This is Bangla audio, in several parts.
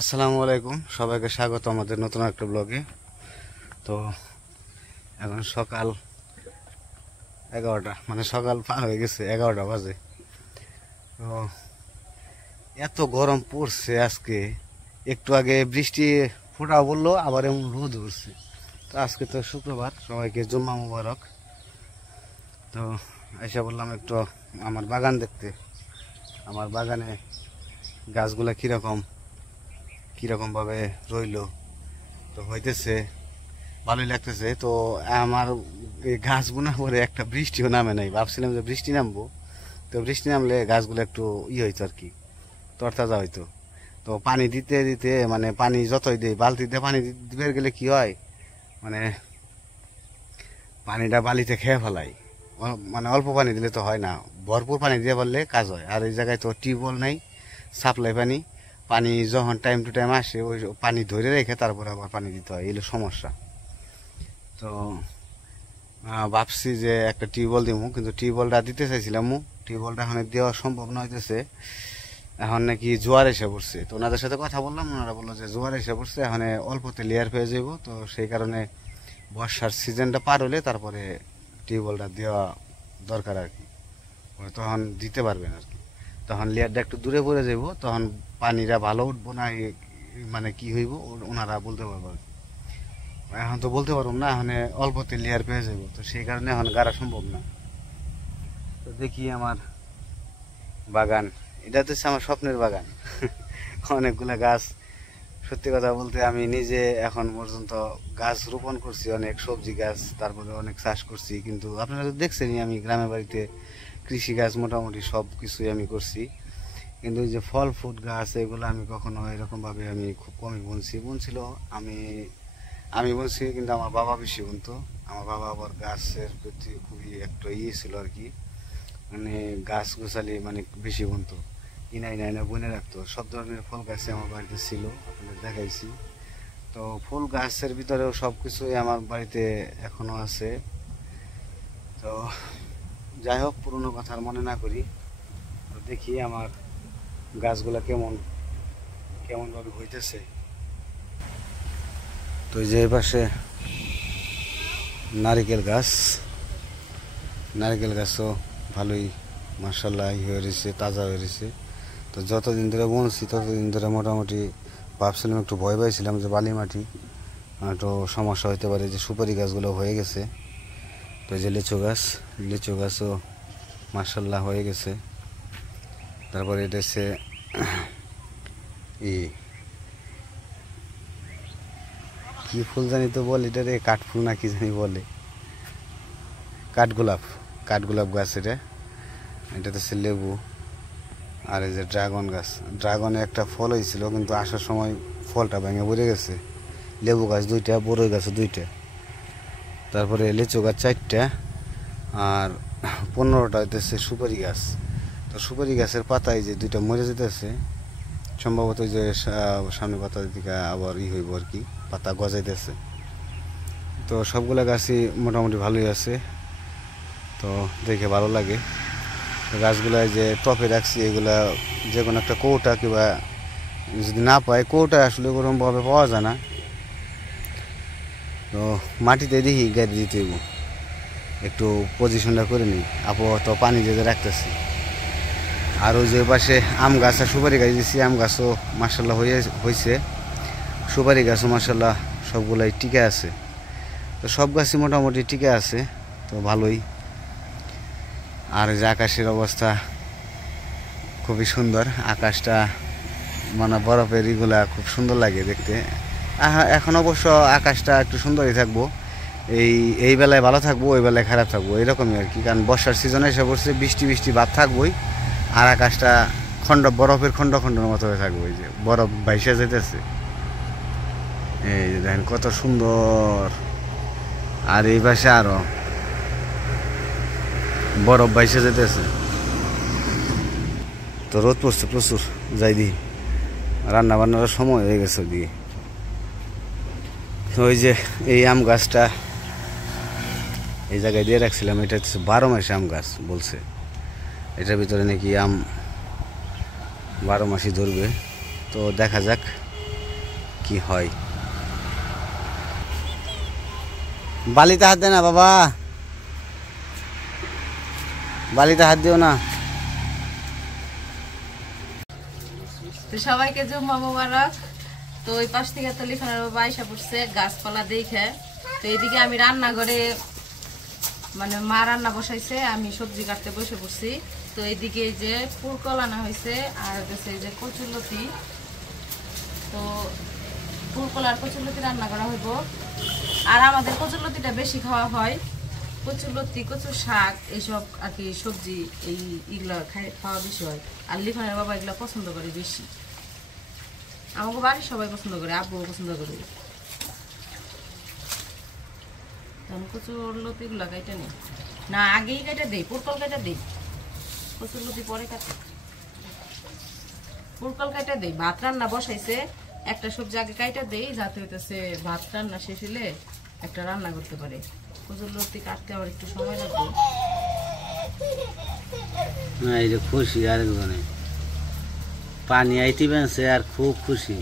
আসসালামু আলাইকুম, সবাইকে স্বাগত আমাদের নতুন একটা ব্লগে। তো এখন সকাল 11টা, মানে সকাল পার হয়ে গেছে, 11টা বাজে। তো এত গরম পড়ছে আজকে। একটু আগে বৃষ্টি ফোঁটা বললো, আবার এমন রোদ উঠছে। তো আজকে তো শুক্রবার, সবাইকে জুম্মা মুবারক। তো আইসা বললাম একটু আমার বাগান দেখতে। আমার বাগানে গাছগুলা কিরকম ভাবে রইলো, তো হইতেছে, ভালোই লাগতেছে। তো আমার এই গাছ বোনা পরে একটা বৃষ্টিও নামে নাই, ভাবছিলাম যে বৃষ্টি নামবো। তো বৃষ্টি নামলে গাছগুলো একটু হইতো আর কি, তরতাজা হইতো। তো পানি দিতে দিতে, মানে পানি যতই দিই, বালতিতে পানি দিতে গেলে কি হয়, মানে পানিটা বালিতে খেয়ে ফেলাই। মানে অল্প পানি দিলে তো হয় না, ভরপুর পানি দিয়ে পারলে কাজ হয়। আর এই জায়গায় তো টিউবওয়েল নাই, সাপ্লাই পানি। পানি যখন টাইম টু টাইম আসে, ওই পানি ধরে রেখে তারপরে আবার পানি দিতে হয়, এগুলো সমস্যা। তো ভাবছি যে একটা টিউবওয়েল দিব, কিন্তু টিউবওয়েলটা দিতে চাইছিলাম, টিউবওয়েলটা এখন দেওয়া সম্ভব না হইতেছে। এখন নাকি জোয়ার এসে পড়ছে। তো ওনাদের সাথে কথা বললাম, ওনারা বললো যে জোয়ার এসে পড়ছে, এখন অল্পতে লেয়ার পেয়ে যাব। তো সেই কারণে বর্ষার সিজনটা পার হলে তারপরে টিউবওয়েলটা দেওয়া দরকার আর কি, তখন দিতে পারবেন আর কি। তখন লেয়ারটা একটু দূরে পড়ে যাব, তখন পানিটা ভালো উঠবো না, মানে কি হইব ওনারা বলতে পারবো আর কি। এখন তো বলতে পারবো না, এখন অল্পতে লেয়ার পেয়ে যাবো, তো সেই কারণে এখন গাড়া সম্ভব না। তো দেখি আমার বাগান, এটা তো হচ্ছে আমার স্বপ্নের বাগান। অনেকগুলা গাছ, সত্যি কথা বলতে আমি নিজে এখন পর্যন্ত গাছ রোপণ করছি, অনেক সবজি গাছ, তারপরে অনেক চাষ করছি। কিন্তু আপনারা তো দেখছেনই, আমি গ্রামের বাড়িতে কৃষি গাছ মোটামুটি সব কিছুই আমি করছি। কিন্তু ওই যে ফল ফ্রুট গাছ, এগুলো আমি কখনো এরকম ভাবে আমি খুব কমই বুনছিল। আমি আমি বলছি, কিন্তু আমার বাবা বেশি বুনতো। আমার বাবা আবার গাছের প্রতি খুবই একটা ছিল আর কি, মানে গাছ গোছালি মানে বেশি বুনতো, ইনাই বুনে রাখতো। সব ধরনের ফল গাছ আমার বাড়িতে ছিল, আপনাদের দেখাইছি। তো ফুল গাছের ভিতরেও সব কিছুই আমার বাড়িতে এখনো আছে। তো যাই হোক, পুরনো কথা আর মনে না করি। তো দেখি আমার গাছগুলা কেমন ভাবে হইতেছে। তো যে পাশে নারিকেল গাছও ভালোই মার্শাল্লাহ হয়ে রয়েছে, তাজা হয়ে রয়েছে। তো যতদিন ধরে বুনছি ততদিন ধরে মোটামুটি ভাবছিলাম, একটু ভয় পাইছিলাম যে বালি মাটি একটু সমস্যা হতে পারে, যে সুপারি গাছগুলো হয়ে গেছে। তো এই যে লিচু গাছও মার্শাল্লাহ হয়ে গেছে। তারপরে এটা হচ্ছে কি ফুল জানি তো বলে, এটা রে কাঠফুল না কি জানি বলে, কাঠগোলাপ গাছ। এটা হচ্ছে লেবু। আর এই যে ড্রাগনে একটা ফল হয়েছিল, কিন্তু আসার সময় ফলটা ভেঙে পড়ে গেছে। লেবু গাছ 2টা, বড়ই গাছ 2টা, তারপরে লিচু গাছ 4টা, আর 15টা হইতেছে সুপারি গাছ। তো সুপারি গাছের পাতায় যে 2টা মরে যেতেছে, সম্ভবত যে সামনে পাতা দিকে আবার হইব আর কি, পাতা গজাইতেছে। তো সবগুলা গাছই মোটামুটি ভালোই আছে, তো দেখে ভালো লাগে। গাছগুলা যে টপে রাখছি, এগুলা যে কোনো একটা কৌটা কিংবা যদি না পায়, কৌটা আসলে ওরকমভাবে পাওয়া যায় না। তো মাটিতে দেখি গাড়ি দিতে হইব, একটু পজিশনটা করে নিই, আপাতত পানি দিয়ে রাখতেছি। আর ওই যে পাশে আম গাছ আর সুপারি গাছ দিয়েছি, আম গাছও মার্শাল্লাহ হয়েছে, সুপারি গাছও মার্শাল্লাহ সবগুলাই টিকে আছে। তো সব গাছই মোটামুটি টিকে আছে, তো ভালোই। আর যে আকাশের অবস্থা খুবই সুন্দর, আকাশটা মানে বরফের ইগুলা খুব সুন্দর লাগে দেখতে। এখন অবশ্য আকাশটা একটু সুন্দরই থাকবো, এই বেলায় ভালো থাকবো, ওই বেলায় খারাপ থাকবো, এরকমই আর কি। কারণ বর্ষার সিজনে এসে পড়ছে, বৃষ্টি ভাব থাকবোই, আর আকাশটা বরফের খন্ডের মতো হয়ে থাকবো। এই যে বরফ ভাইসা যেতেছে, এই যে দেখেন কত সুন্দর। আর এই পাশে আরো বরফ ভাইসা যেতেছে। তো রোদ পড়ছে প্রচুর, যাই দিই, রান্না বান্নার সময় হয়ে গেছে দিয়ে। ওই যে এই আম গাছটা এই জায়গায় দিয়ে রাখছিলাম, এটা হচ্ছে 12 মাসে আম গাছ বলছে, এটার ভিতরে নাকি আম 12 মাসই ধরবে। তো দেখা যাক কি হয়। বালিতে হাত দে না বাবা, বালিতে হাত দিও না। তো সবাইকে জুম্মা মোবারক। তো ওই পাশ থেকে তো লিখনের বাবা আইসা পড়ছে গাছপালা দেখে। তো এইদিকে আমি রান্নাঘরে মানে মা রান্না বসাইছে, আমি সবজি কাটতে বসে পড়ছি। তো এইদিকে এই যে পুরকল আনা হয়েছে আর হচ্ছে এই যে কচুরলতি। তো পুরকল আর কচুরলতি রান্না করা হইব। আর আমাদের কচুরলতিটা বেশি খাওয়া হয়, কচুরলতি কচুর শাক এইসব আর কি সবজি এইগুলো খাওয়া বেশি হয়। আর লিখনের বাবা এগুলো পছন্দ করে বেশি, আমাকে বাড়ির সবাই পছন্দ করে, আব্বুও পছন্দ করে। তখন কচুরলতি গুলা কাইটা নেই না, আগেই কাইটা দেই, পুরকল কাইটা দেই, কচুরলতি পরে কাটে। পুরকল কাইটা দেই, ভাত রান্না বসাইছে একটা সবজি আগে কাইটা দেই, যাতে হইতেছে ভাত রান্না শেষ হলে একটা রান্না করতে পারে। কচুরলতি কাটতে আবার একটু সময় লাগবে। না এই যে খুশি আরেকজনে পানি আইতে পেয়েছে আর খুব খুশি।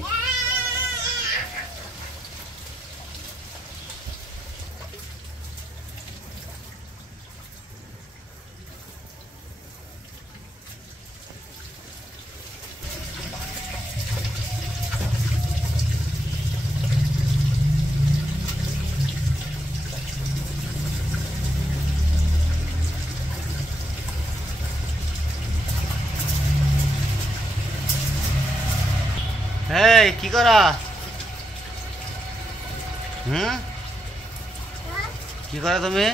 এই কি করা? কি করা তুমি?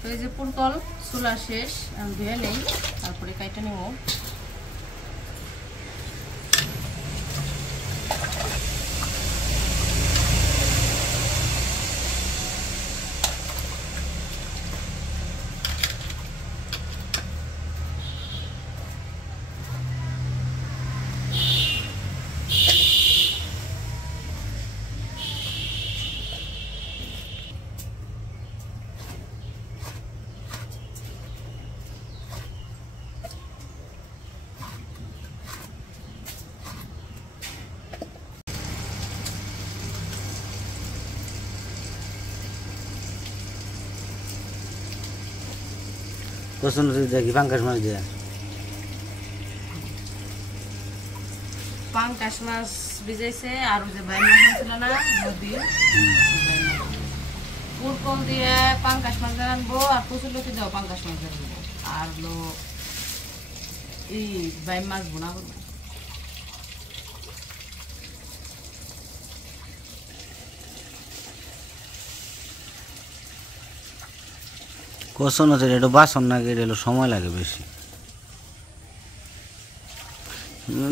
তো এই যে পুরকল চুলা শেষ, আমি ধুয়ে নেই, তারপরে কাইটা নেব। কোন দেখি পাঙ্কাশ মাছ দিয়ে পাঙ্কাশ মাছ ভিজাইছে, আর ওই যে বাইম মাছ ছিল না নদীর, পুরকল দিয়ে পাঙ্কাশ মাছ রানবো, আর কচুরলতি দিয়েও পাঙ্কাশ মাছ রানবো, আর হলো এই বাইম মাছ বোনা করবো। কষন হচ্ছে একটু বাসন না গেলে এলো সময় লাগে বেশি।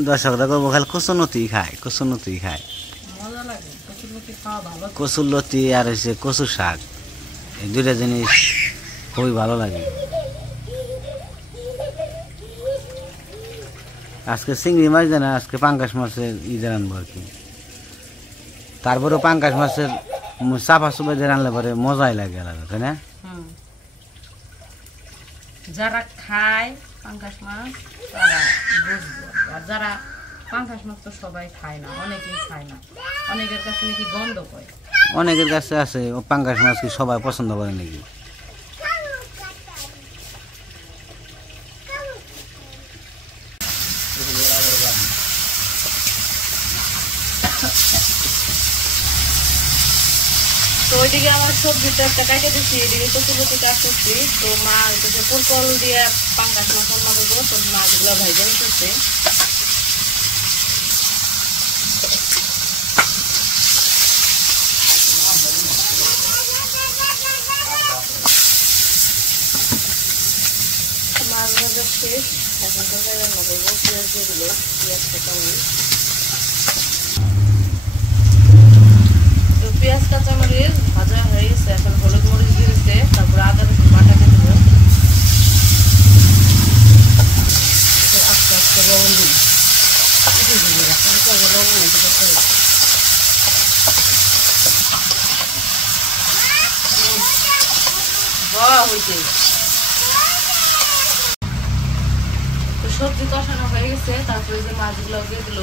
দর্শকরা করবো খালি কচুনতি খায়, কচুনতি খায়, মজা লাগে কচুরলতি খাওয়া ভালো। কচুরলতি আর হচ্ছে কচু শাক, এই দুইটা জিনিস খুবই ভালো লাগে। আজকে চিংড়ি মাছ দেয় না, আজকে পাঙ্কাশ মাছের ঈদের আনবো আর কি। তারপরেও পাঙ্কাশ মাছের চাপা চুপা দিয়ে রানলে পরে মজাই লাগে আলাদা, তাই না? যারা খায় পাঙ্কাশ মাছ তারা বুঝবে, আর যারা পাঙ্কাশ মাছ তো সবাই খায় না, অনেকেই খায় না, অনেকের কাছে নাকি গন্ধ পায়। অনেকের কাছে আছে ও পাঙ্কাশ মাছ কি সবাই পছন্দ করে নাকি? তো ওইদিকে আমার সবজিটা একটা কাটে দিচ্ছি, এদিকে কচুরলতি কাটতেছি। তো মা হচ্ছে পুরকল দিয়ে পাঙ্কাশ মাছ রান্না করবো, তো মাছগুলো ভাইজা নিতেছে। মাছ ভাজা শেষ, এখন তরকারি রান্না করবো। পেঁয়াজ দিয়ে দিল, পেঁয়াজটা কামড়। তো পেঁয়াজ কাঁচামরিচ ভাজা হয়ে গেছে, এখন হলুদ মরিচ দিয়ে দিচ্ছে, তারপরে আদা রসুন বাটা দিয়ে দেবো। আস্তে আস্তে লবণ দিই, লবণ হয়েছে। তো সবজি কষানো হয়ে গেছে, তারপরে যে মাছগুলো দিয়ে দিল।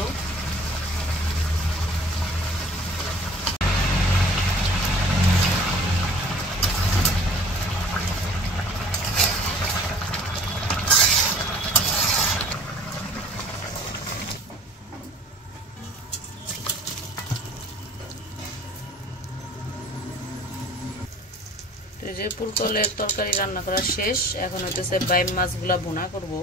এই যে পুরকলের তরকারি রান্না করা শেষ, এখন হইতেছে বাইম মাছগুলা ভুনা করব।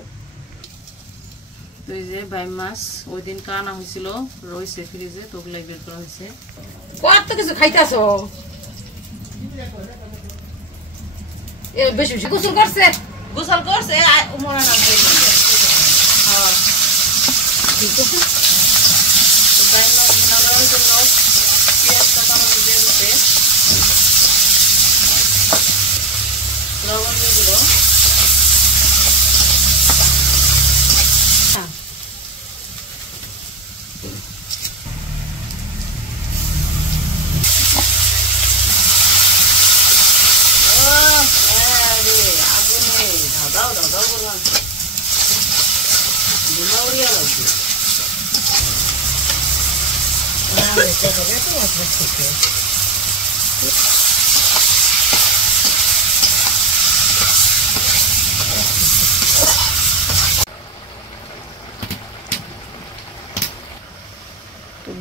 তো এই যে বাইম মাছ ওই দিন কানা হয়েছিল, রয়েছে ফ্রিজে, তো ওগুলাই বের করা হয়েছে। কত কিছু খাইতেছো, বেশি গোসল করছে, গোসল করছে উমরা নাম করে হ্যাঁ ঠিক আছে। বাইম মাছ ভুনা করার জন্য পেঁয়াজ কাঁচামরিচ দিয়ে দিতে, লবণ দিয়ে দিল। দাও দাও দাও বললাম দুমাউরিয়া লাগবে।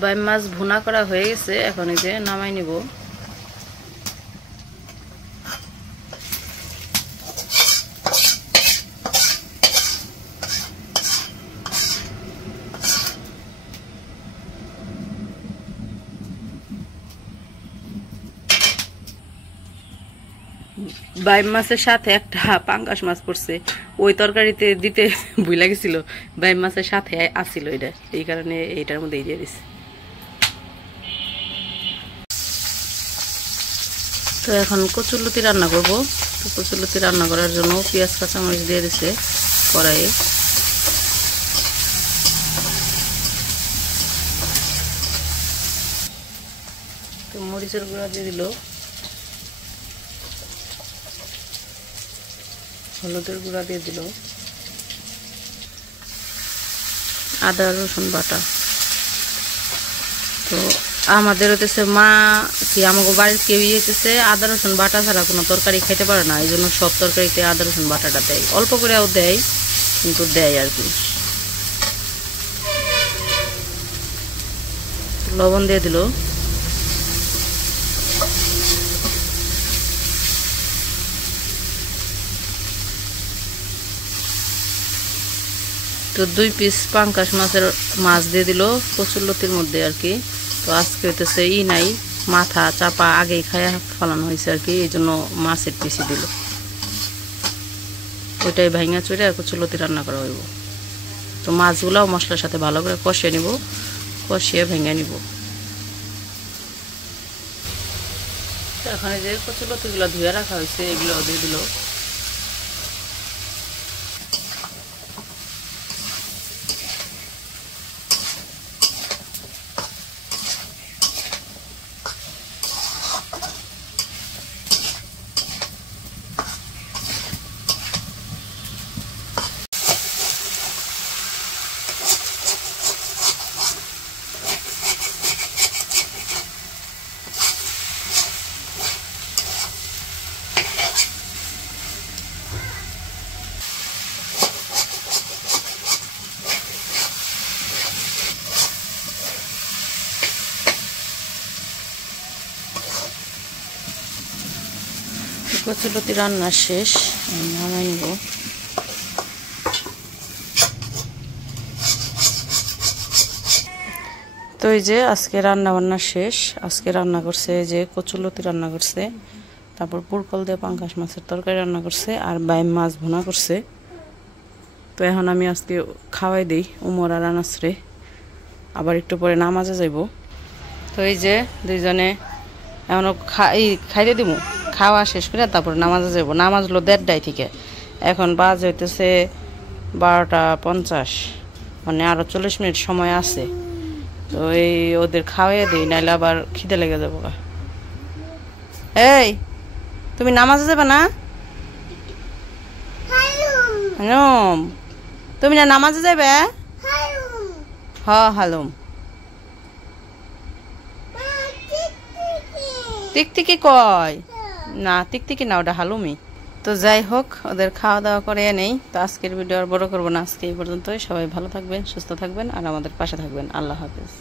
বাইম মাছ ভুনা করা হয়ে গেছে, এখন এই যে নামাই নিব। বাইম মাছের সাথে একটা পাঙ্গাস মাছ পড়ছে, ওই তরকারিতে দিতে ভুলে গেছিল, বাইম মাছের সাথে আসছিল এটা, এই কারণে এইটার মধ্যে দিয়ে দিছে। তো এখন কচুরলতি রান্না করব। তো কচুরলতি রান্না করার জন্য পেঁয়াজ কাঁচামরিচ দিয়ে দিছে কড়াইয়ে। তো মরিচের গুঁড়া দিয়ে দিল, হলুদের গুঁড়া দিয়ে দিল, আদা রসুন বাটা। তো আমাদের হইতেছে মা কি আমাকে বাড়ির কেউই হইতেছে আদা রসুন বাটা ছাড়া কোনো তরকারি খাইতে পারে না, এই জন্য সব তরকারিতে আদা রসুন বাটাটা দেয়, অল্প করেও দেয় কিন্তু দেয় আর কি। লবণ দিয়ে দিল, তো 2 পিস পাঙ্গাস মাছের মাছ দিয়ে দিল কচুরলতির মধ্যে আর কি। তো আজকে হইতেছে নাই, মাথা চাপা আগেই খায়া ফেলানো হয়েছে আর কি, এই জন্য মাছের পিসি দিল, ওইটাই ভাঙা চুড়ে কচুরলতি রান্না করা হইব। তো মাছগুলাও মশলার সাথে ভালো করে কষিয়ে নিব, কষিয়ে ভেঙে নিব। তো এখানে যে কচুরলতিগুলো ধুয়ে রাখা হয়েছে এগুলো দিয়ে দিল। কচুরলতি রান্না শেষ, নামাই নিব। তো এই যে আজকে রান্না বান্না শেষ, আজকে রান্না করছে যে কচুরলতি রান্না করছে, তারপর পুরকল দিয়ে পাঙ্গাস মাছের তরকারি রান্না করছে, আর বাইম মাছ ভুনা করছে। তো এখন আমি আজকে খাওয়াই দিই উমর আর আনাসরে, আবার একটু পরে নামাজে যাইব। তো এই যে দুইজনে এখনও খাইতে দিব, খাওয়া শেষ করে তারপর নামাজে যাব। নামাজ হলো 1:30 থেকে, এখন বাজে হইতেছে 12:50, মানে আরও 40 মিনিট সময় আছে। তো এই ওদের খাওয়াই দিই, নাইলে আবার খিদে লেগে যাবো। এই তুমি নামাজে যাবে না? তুমি না নামাজে যাবে? হালুম টিকটিকি কয় না, টিকটিকি না, ওটা হালুমি। তো যাই হোক, ওদের খাওয়া দাওয়া করে নেই। তো আজকের ভিডিও আর বড় করবো না, আজকে এই পর্যন্তই। সবাই ভালো থাকবেন, সুস্থ থাকবেন আর আমাদের পাশে থাকবেন। আল্লাহ হাফেজ।